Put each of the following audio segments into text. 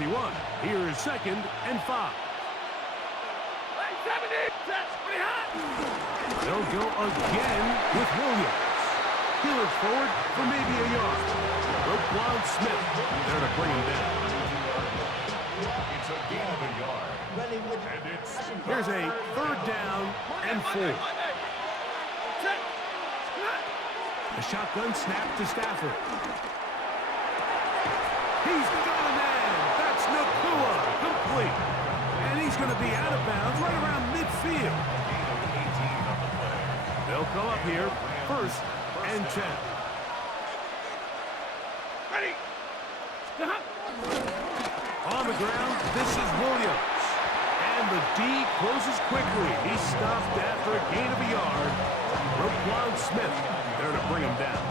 31. Here is 2nd and 5. They'll go again with Williams. He looks forward for maybe a yard. Roquan Smith there to bring him down. It's a gain of a yard. And it's Here's a 3rd down and 4. A shotgun snap to Stafford. He's got a man. That's Nakua. Complete. And he's going to be out of bounds right around midfield. They'll come up here, 1st and 10. Ready. On the ground, this is Williams. And the D closes quickly. He's stopped after a gain of a yard. Roquan Smith there to bring him down.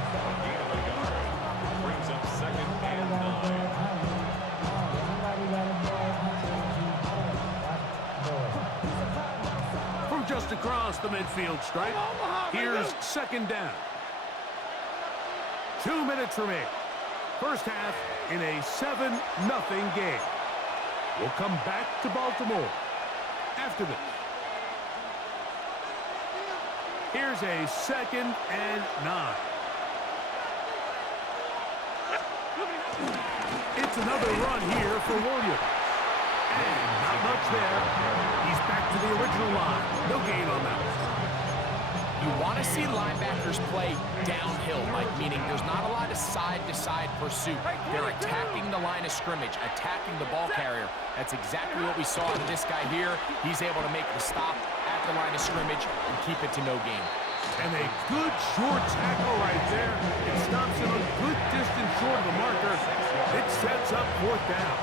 gain of a yard. Brings up 2nd and 9. From just across the midfield stripe, here's 2nd down. 2 minutes remaining. First half in a 7-0 game. We'll come back to Baltimore after this. Here's a 2nd and 9. It's another run here for Williams. And not much there. He's back to the original line. No gain on that one. You want to see linebackers play downhill, Mike, meaning there's not a lot of side-to-side pursuit. They're attacking the line of scrimmage, attacking the ball carrier. That's exactly what we saw in this guy here. He's able to make the stop at the line of scrimmage and keep it to no gain. And a good short tackle right there. It stops him a good distance short of the marker. It sets up 4th down.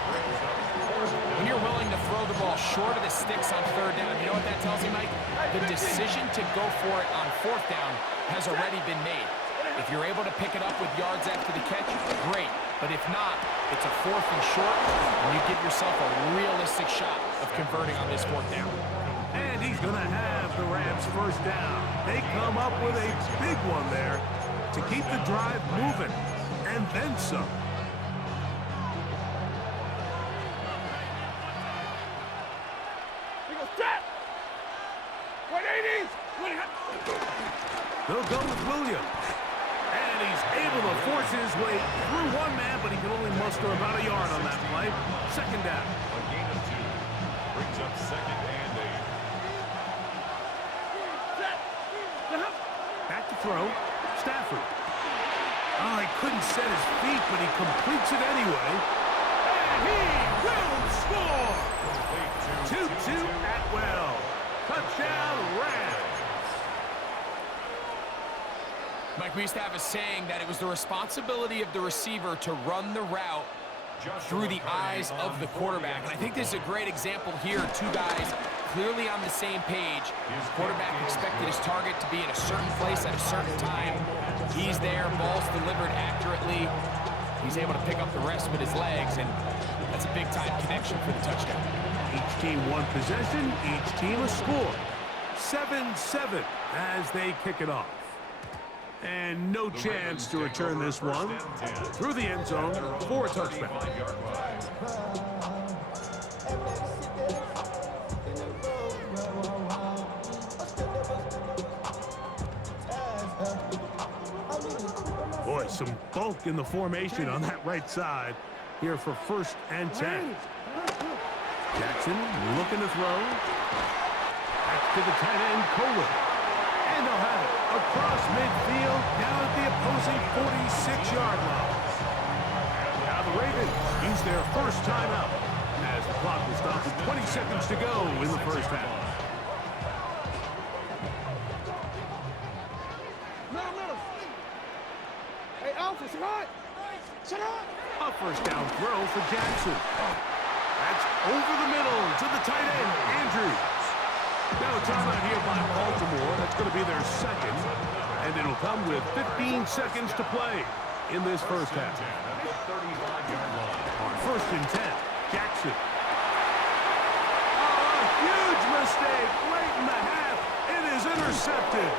When you're willing to throw the ball short of the sticks on 3rd down, you know what that tells you, Mike? The decision to go for it on 4th down has already been made. If you're able to pick it up with yards after the catch, great. But if not, it's a 4th and short, and you give yourself a realistic shot of converting on this 4th down. And he's going to have the Rams 1st down. They come up with a big one there to keep the drive moving. And then some. They'll go with Williams. And he's able to force his way through one man, but he can only muster about a yard on that play. 2nd down. A gain of 2. Brings up 2nd and 8. Back to throw. Stafford. Oh, he couldn't set his feet, but he completes it anyway. And he will score! 2-2 Atwell. Touchdown, Rams. Mike, we used to have a saying that it was the responsibility of the receiver to run the route through the eyes of the quarterback. And I think this is a great example here. 2 guys clearly on the same page. The quarterback expected his target to be in a certain place at a certain time. He's there, ball's delivered accurately. He's able to pick up the rest with his legs, and that's a big-time connection for the touchdown. Each team one possession, each team a score. 7-7 as they kick it off. And no chance to return this one through the end zone for a touchback. Boy, some bulk in the formation on that right side here for 1st and 10. Jackson looking to throw. Back to the tight end, Kohler. And they'll have it across midfield down at the opposing 46-yard line. Now the Ravens use their 1st timeout as the clock will stop with 20 seconds to go in the 1st half. Hey, Alpha, sit on! Sit on! A 1st down throw for Jackson. That's over the middle to the tight end, Andrews. Now a timeout here by Baltimore. That's going to be their 2nd. And it'll come with 15 seconds to play in this 1st half. On 1st and 10, Jackson. Oh, a huge mistake late in the half. It is intercepted.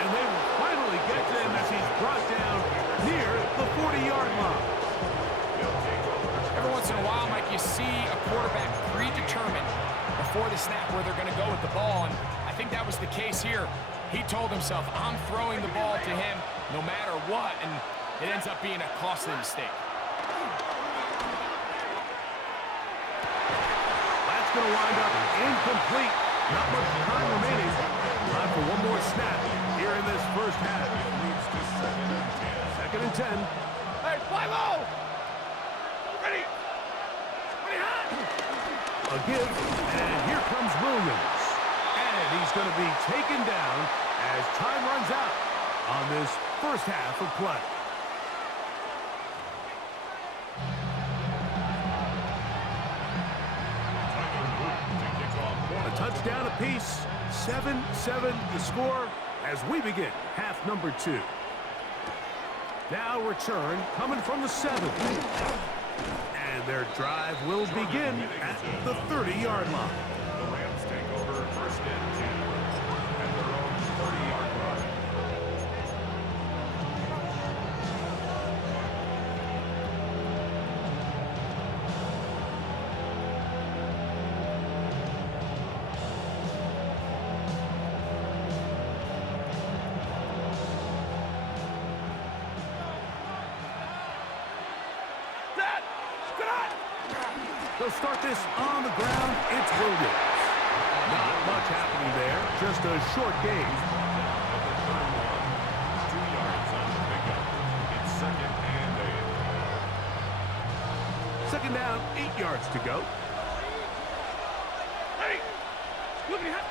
And they will finally get to him as he's brought down near the 40-yard line. Every once Once in a while, Mike, you see a quarterback predetermined before the snap where they're going to go with the ball, and I think that was the case here. He told himself, I'm throwing the ball to him no matter what, and it ends up being a costly mistake. That's going to wind up incomplete. Not much time remaining. Time for one more snap here in this first half. Second and 10. Hey, fly low! Ready! Ready, hot! A give, and here comes Williams. And he's going to be taken down as time runs out on this first half of play. A touchdown apiece, 7-7 the score as we begin half number 2. Now return coming from the 7. And their drive will begin at the 30-yard line. The Rams take over first and 10 at their own 30-yard line. They'll start this on the ground. It's Williams. Not much happening there. Just a short gain. 2 yards on the pickup. It's second and 8. Second down, 8 yards to go. Ready! Looking hot!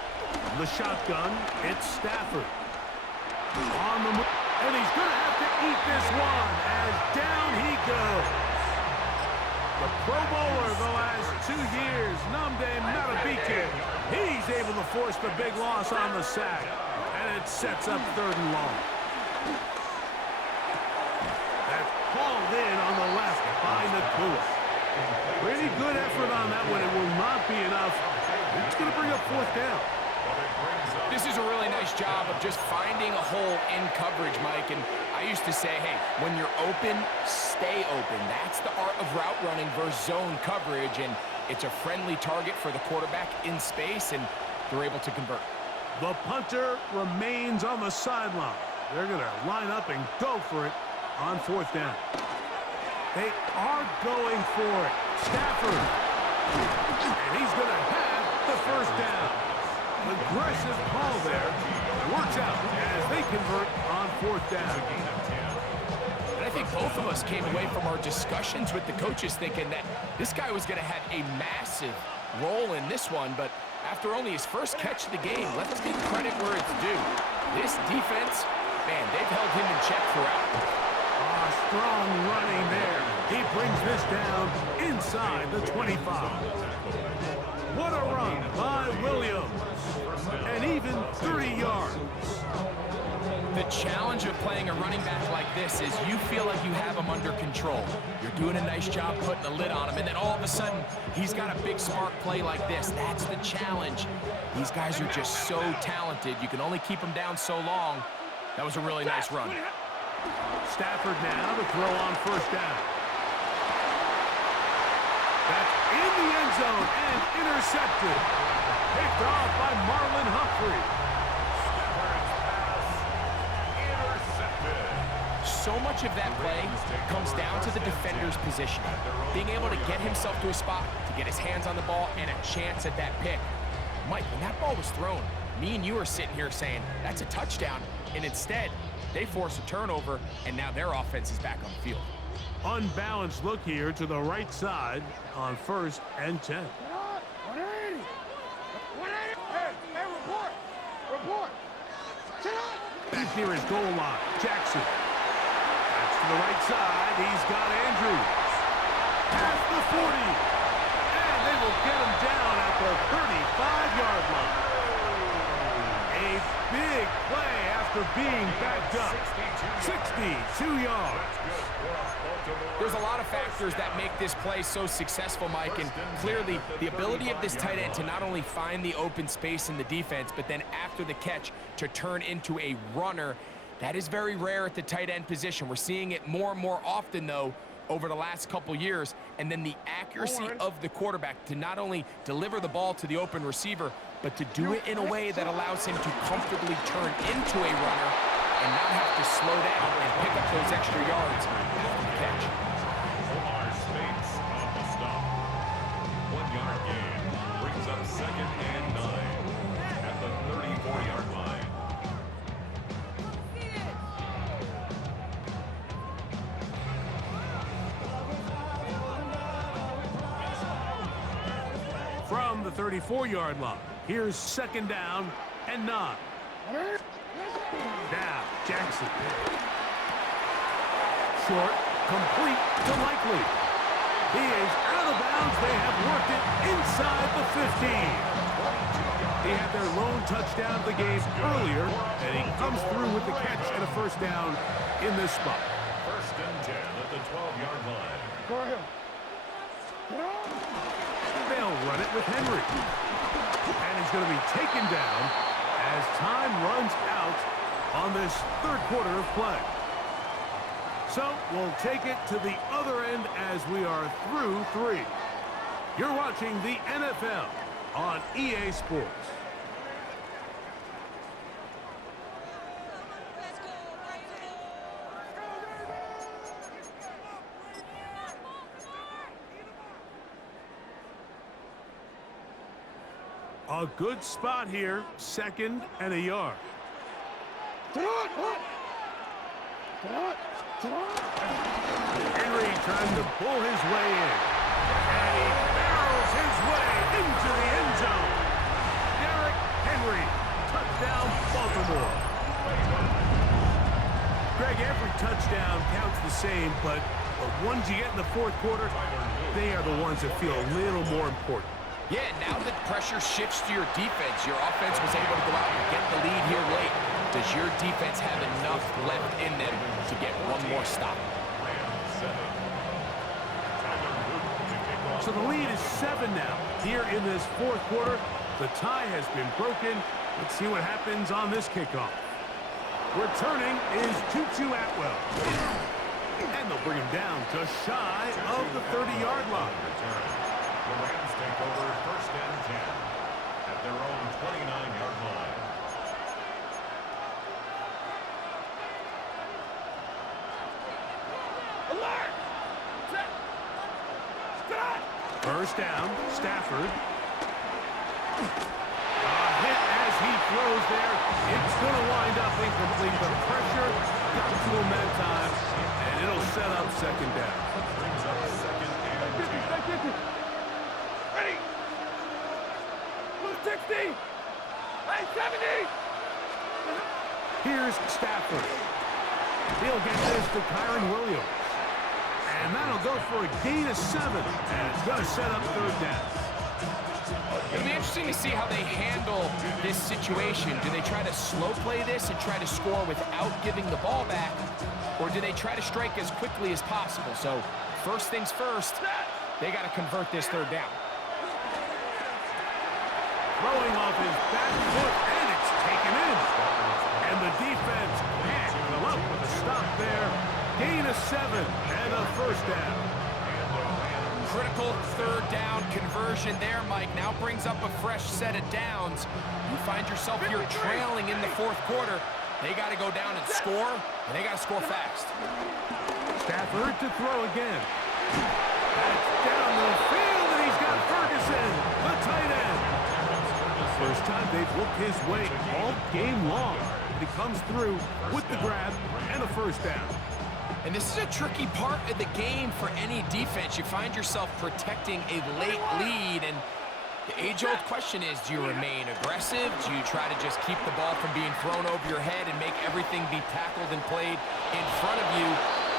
The shotgun, it's Stafford. On the move, and he's going to have to eat this one as down he goes. The Pro Bowler the last 2 years, Nnamdi Madubuike. He's able to force the big loss on the sack, and it sets up third and long. That's hauled in on the left by Nacua. Pretty good effort on that one. It will not be enough. It's going to bring up fourth down. This is a really nice job of just finding a hole in coverage, Mike. And I used to say, hey, when you're open, stay open. That's the art of route running versus zone coverage. And it's a friendly target for the quarterback in space, and they're able to convert. The punter remains on the sideline. They're going to line up and go for it on fourth down. They are going for it. Stafford. And he's going to have the first down. Aggressive call there. Works out as they convert on fourth down. And I think both of us came away from our discussions with the coaches thinking that this guy was going to have a massive role in this one, but after only his first catch of the game, let's give credit where it's due. This defense, man, they've held him in check throughout. Strong running there. He brings this down inside the 25. What a run by Williams. And even 30 yards. The challenge of playing a running back like this is you feel like you have him under control. You're doing a nice job putting a lid on him, and then all of a sudden, he's got a big spark play like this. That's the challenge. These guys are just so talented. You can only keep them down so long. That was a really nice run. Stafford now to throw on first down. That's in the end zone and intercepted. Picked off by Marlon Humphrey. So much of that play comes down to the defender's position. Being able to get himself to a spot, to get his hands on the ball, and a chance at that pick. Mike, when that ball was thrown, me and you are sitting here saying, that's a touchdown, and instead, they force a turnover, and now their offense is back on the field. Unbalanced look here to the right side on first and 10. 180! 180! Hey, report! Report! Sit up! Back near his goal line, Jackson. That's to the right side. He's got Andrews. Past the 40. And they will get him down at the 35-yard line. A big play after being backed up. 62 yards. There's a lot of factors that make this play so successful, Mike, and clearly the ability of this tight end to not only find the open space in the defense, but then after the catch to turn into a runner. That is very rare at the tight end position. We're seeing it more and more often, though, over the last couple years, and then the accuracy of the quarterback to not only deliver the ball to the open receiver, but to do it in a way that allows him to comfortably turn into a runner and not have to slow down and pick up those extra yards after the catch. Omar Speights on the stop. 1 yard gain brings up 2nd and 9 at the 34-yard line. From the 34-yard line, here's 2nd down and 9. Now, Jackson. Short, complete to Likely. He is out of bounds. They have worked it inside the 15. He had their lone touchdown of the game earlier, and he comes through with the catch and a 1st down in this spot. 1st and 10 at the 12-yard line. Go ahead. They'll run it with Henry. And he's going to be taken down as time runs out on this 3rd quarter of play. So we'll take it to the other end as we are through 3. You're watching the NFL on EA Sports. A good spot here, 2nd and a yard. Henry trying to pull his way in. And he barrels his way into the end zone. Derrick Henry, touchdown Baltimore. Greg, every touchdown counts the same, but the ones you get in the 4th quarter, they are the ones that feel a little more important. Yeah, now that pressure shifts to your defense, your offense was able to go out and get the lead here late. Does your defense have enough left in them to get one more stop? So the lead is 7 now. Here in this 4th quarter, the tie has been broken. Let's see what happens on this kickoff. Returning is Tutu Atwell. And they'll bring him down just shy of the 30-yard line. The Rams take over 1st and 10 at their own 29-yard line. Alert! Set! Stop! 1st down, Stafford. A hit as he throws there. It's going to wind up incomplete. The pressure got to him that time, and it'll set up 2nd down. Brings up 2nd and 10. Ready! 160! Hey, 70! Here's Stafford. He'll get this to Kyron Williams. And that'll go for a gain of 7. And it's going to set up 3rd down. It'll be interesting to see how they handle this situation. Do they try to slow play this and try to score without giving the ball back? Or do they try to strike as quickly as possible? So first things first, they got to convert this 3rd down. Throwing off his back foot, and it's taken in. And the defense can't come up with a stop there. Gain of 7 and a 1st down. Critical 3rd down conversion there, Mike. Now brings up a fresh set of downs. You find yourself here trailing in the 4th quarter. They got to go down and score, and they got to score fast. Stafford to throw again. That's down the field, and he's got Ferguson, the tight end. First time they've looked his way all game long. He comes through with the grab and a 1st down. And this is a tricky part of the game for any defense. You find yourself protecting a late lead, and the age-old question is, do you remain aggressive? Do you try to just keep the ball from being thrown over your head and make everything be tackled and played in front of you?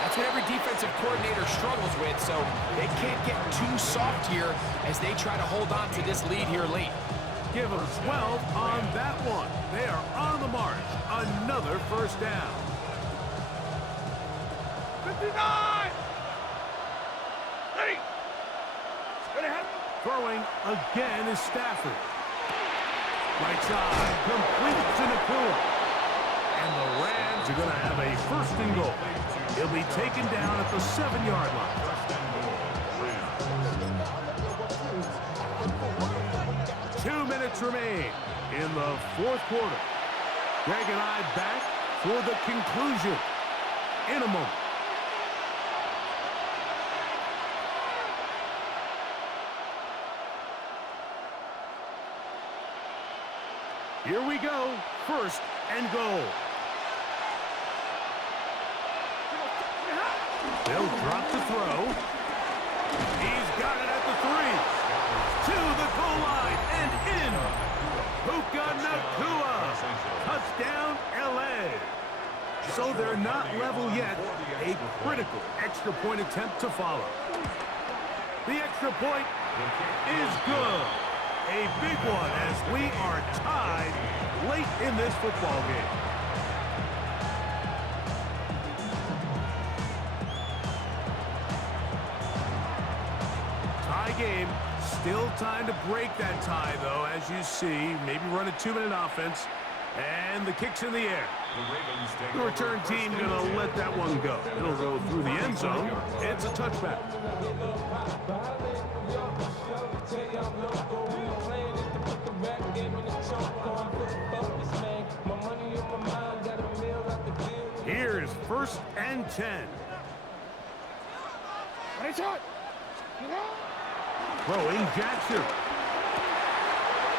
That's what every defensive coordinator struggles with, so they can't get too soft here as they try to hold on to this lead here late. Give them 12 on that one. They are on the march. Another 1st down. 59! Ready! Ready, hand. Throwing again is Stafford. Right side, complete to Nakua. And the Rams are going to have a 1st and goal. He'll be taken down at the 7-yard line. 1st and goal. Rams. 2 minutes remain in the fourth quarter. Greg and I back for the conclusion in a moment. Here we go. First and goal. They'll drop the throw. He's got it at the 3. To the goal line and in. Puka Nacua. Touchdown, L.A. So they're not level yet. A critical extra point attempt to follow. The extra point is good. A big one as we are tied late in this football game. Tie game. Still time to break that tie, though, as you see. Maybe run a 2-minute offense. And the kick's in the air. The return team going to let that one go. It'll go through the end zone. It's a touchback. Here's first and 10. Throwing Jackson.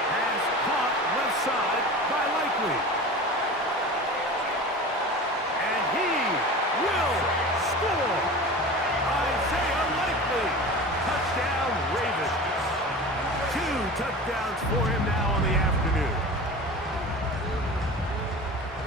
Pass caught left side by Likely. And he will score. Isaiah Likely. Touchdown, Ravens. 2 touchdowns for him now on the afternoon.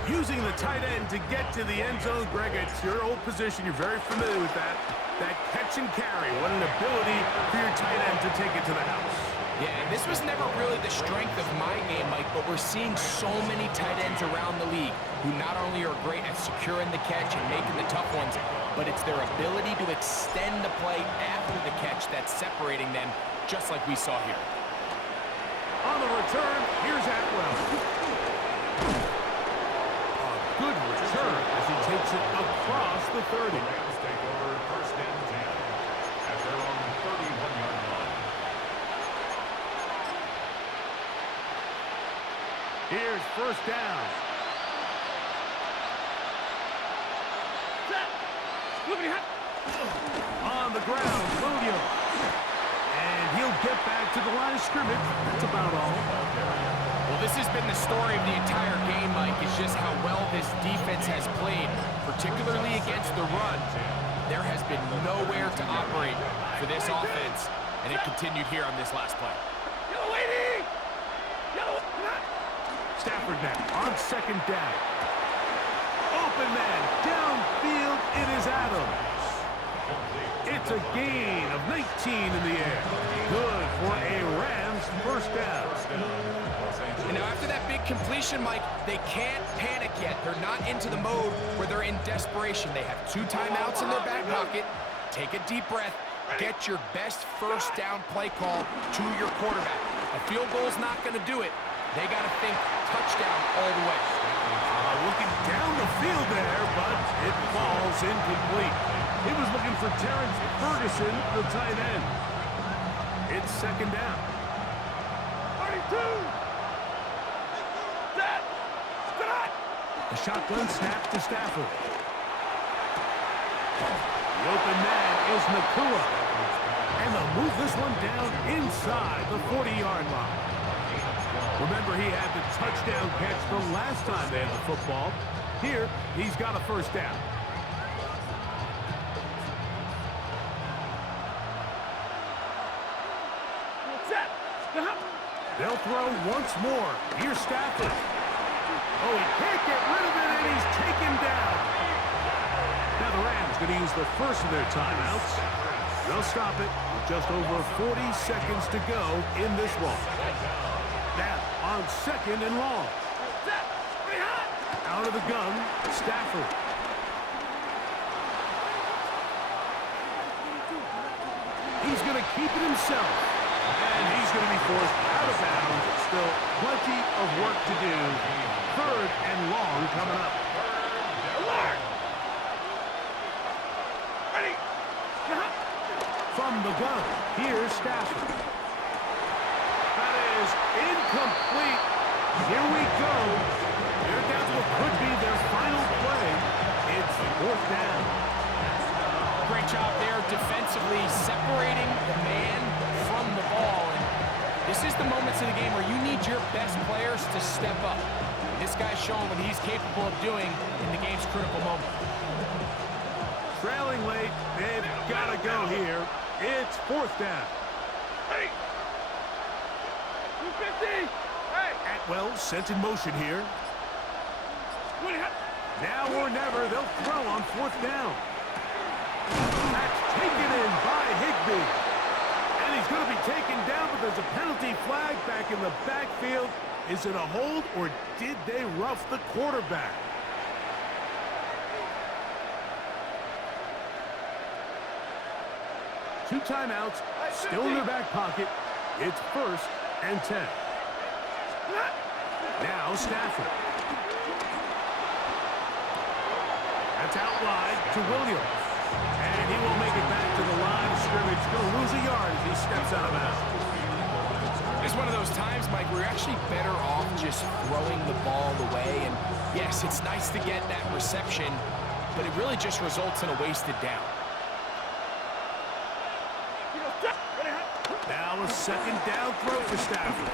Using the tight end to get to the end zone. Greg, it's your old position. You're very familiar with that. That catch and carry. What an ability for your tight end to take it to the house. Yeah, and this was never really the strength of my game, Mike, but we're seeing so many tight ends around the league who not only are great at securing the catch and making the tough ones, but it's their ability to extend the play after the catch that's separating them, just like we saw here. On the return, here's Atwell. A good return as he takes it across the 30. First and 10 at their own 31-yard line. Here's first down. On the ground, Williams. And he'll get back to the line of scrimmage. That's about all. Well, this has been the story of the entire game, Mike, is just how well this defense has played, particularly against the run. There has been nowhere to operate for this offense, and it continued here on this last play. Yellow lady! Yellow, Stafford now on second down. Open man, downfield, it is Adams. It's a gain of 19 in the air. Good for a Rams first down. And now after that big completion, Mike, they can't panic yet. They're not into the mode where they're in desperation. They have 2 timeouts in their back pocket. Take a deep breath. Get your best first down play call to your quarterback. A field goal's not going to do it. They got to think touchdown all the way. Looking down the field there, but it falls incomplete. He was looking for Terrence Ferguson, the tight end. It's second down. 32! Set! Set! A shotgun snap to Stafford. The open man is Nacua. And they'll move this one down inside the 40-yard line. Remember, he had the touchdown catch the last time they had the football. Here, he's got a first down. Set! They'll throw once more. Here's Stafford. Oh, he can't get rid of it, and he's taken down. Now the Rams going to use the first of their timeouts. They'll stop it with just over 40 seconds to go in this one. Now on second and long. Set! Out of the gun, Stafford. He's going to keep it himself. And he's going to be forced out of bounds. Still plenty of work to do. Third and long coming up. Alert! Ready! From the gun, here's Stafford. That is defensively separating the man from the ball. And this is the moments in the game where you need your best players to step up. This guy's showing what he's capable of doing in the game's critical moment. Trailing late, they've got to go here. It's fourth down. Hey! 250! Hey! Atwell sent in motion here. Now or never, they'll throw on fourth down. That's taken in by Higbee. And he's going to be taken down, but there's a penalty flag back in the backfield. Is it a hold, or did they rough the quarterback? Two timeouts, still in their back pocket. It's first and 10. Now Stafford. That's out wide to Williams. And he will make it back to the line of scrimmage. Going to lose a yard as he steps out of bounds. It's one of those times, Mike, where you're actually better off just throwing the ball away. And yes, it's nice to get that reception, but it really just results in a wasted down. Now a second down throw for Stafford.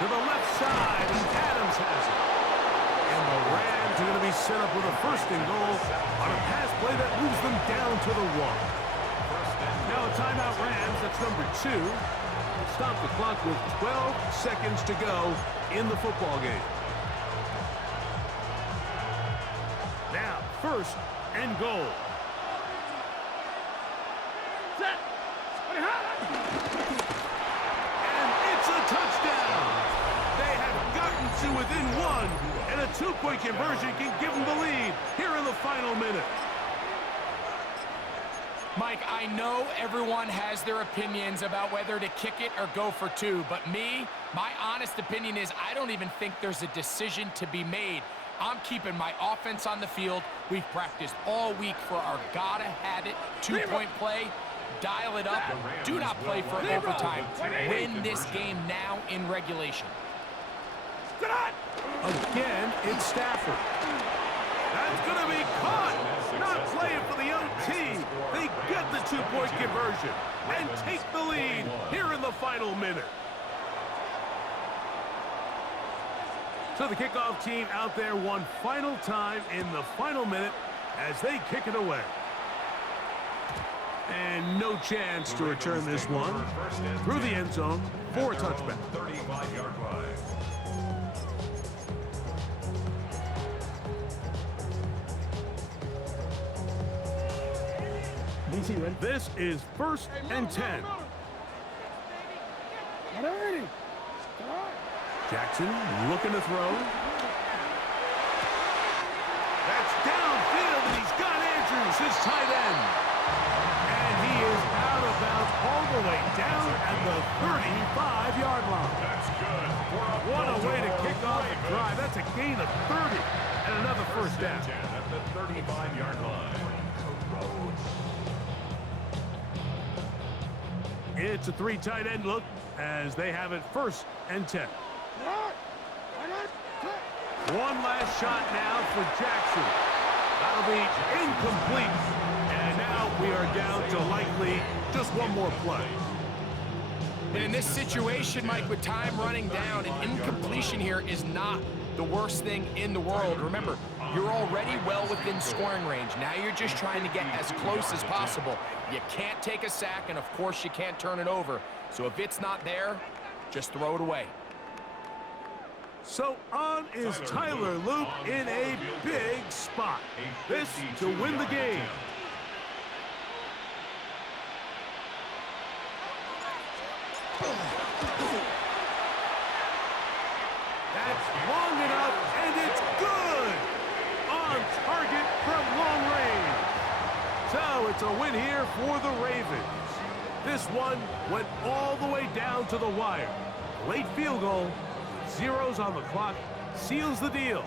To the left side, and Adams has it. And the Rams are going to be set up with a first and goal on a pass play that moves them down to the 1. Now a timeout Rams, that's number 2. Stop the clock with 12 seconds to go in the football game. Now, first and goal. And it's a touchdown. They have gotten to within 1, and a 2-point conversion can give them the lead here in the final minute. Mike, I know everyone has their opinions about whether to kick it or go for 2, but me, my honest opinion is I don't even think there's a decision to be made. I'm keeping my offense on the field. We've practiced all week for our gotta-have-it 2-point play. Dial it up. Do not play for overtime. Win this game now in regulation. Again, it's Stafford. That's going to be caught. Not playing for the OT. They get the 2-point conversion and take the lead here in the final minute. So the kickoff team out there one final time in the final minute as they kick it away. And no chance to return this one through the end zone for a touchback. 35-yard line. This is first and 10. Jackson looking to throw. That's downfield, and he's got Andrews, his tight end. And he is out of bounds all the way down at the 35-yard line. That's good. What a way to kick off the drive. That's a gain of 30 and another first down. 10 at the 35-yard line. It's a 3 tight end look as they have it first and 10. One last shot now for Jackson. That'll be incomplete. And now we are down to likely just one more play. And in this situation, Mike, with time running down, an incompletion here is not the worst thing in the world. Remember, you're already well within scoring range. Now you're just trying to get as close as possible. You can't take a sack, and of course you can't turn it over. So if it's not there, just throw it away. So on is Tyler Luke in a big spot. This to win the game. That's long enough, and it's good! On target from long range. So it's a win here for the Ravens. This one went all the way down to the wire. Late field goal, with zeros on the clock, seals the deal.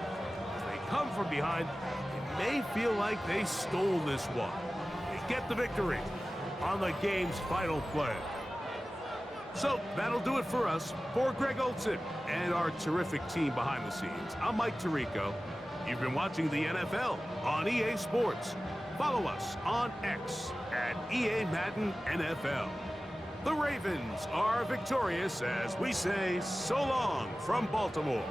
As they come from behind, it may feel like they stole this one. They get the victory on the game's final play. So that'll do it for us. For Greg Olson and our terrific team behind the scenes, I'm Mike Tirico. You've been watching the NFL on EA Sports. Follow us on X at EA Madden NFL. The Ravens are victorious as we say so long from Baltimore.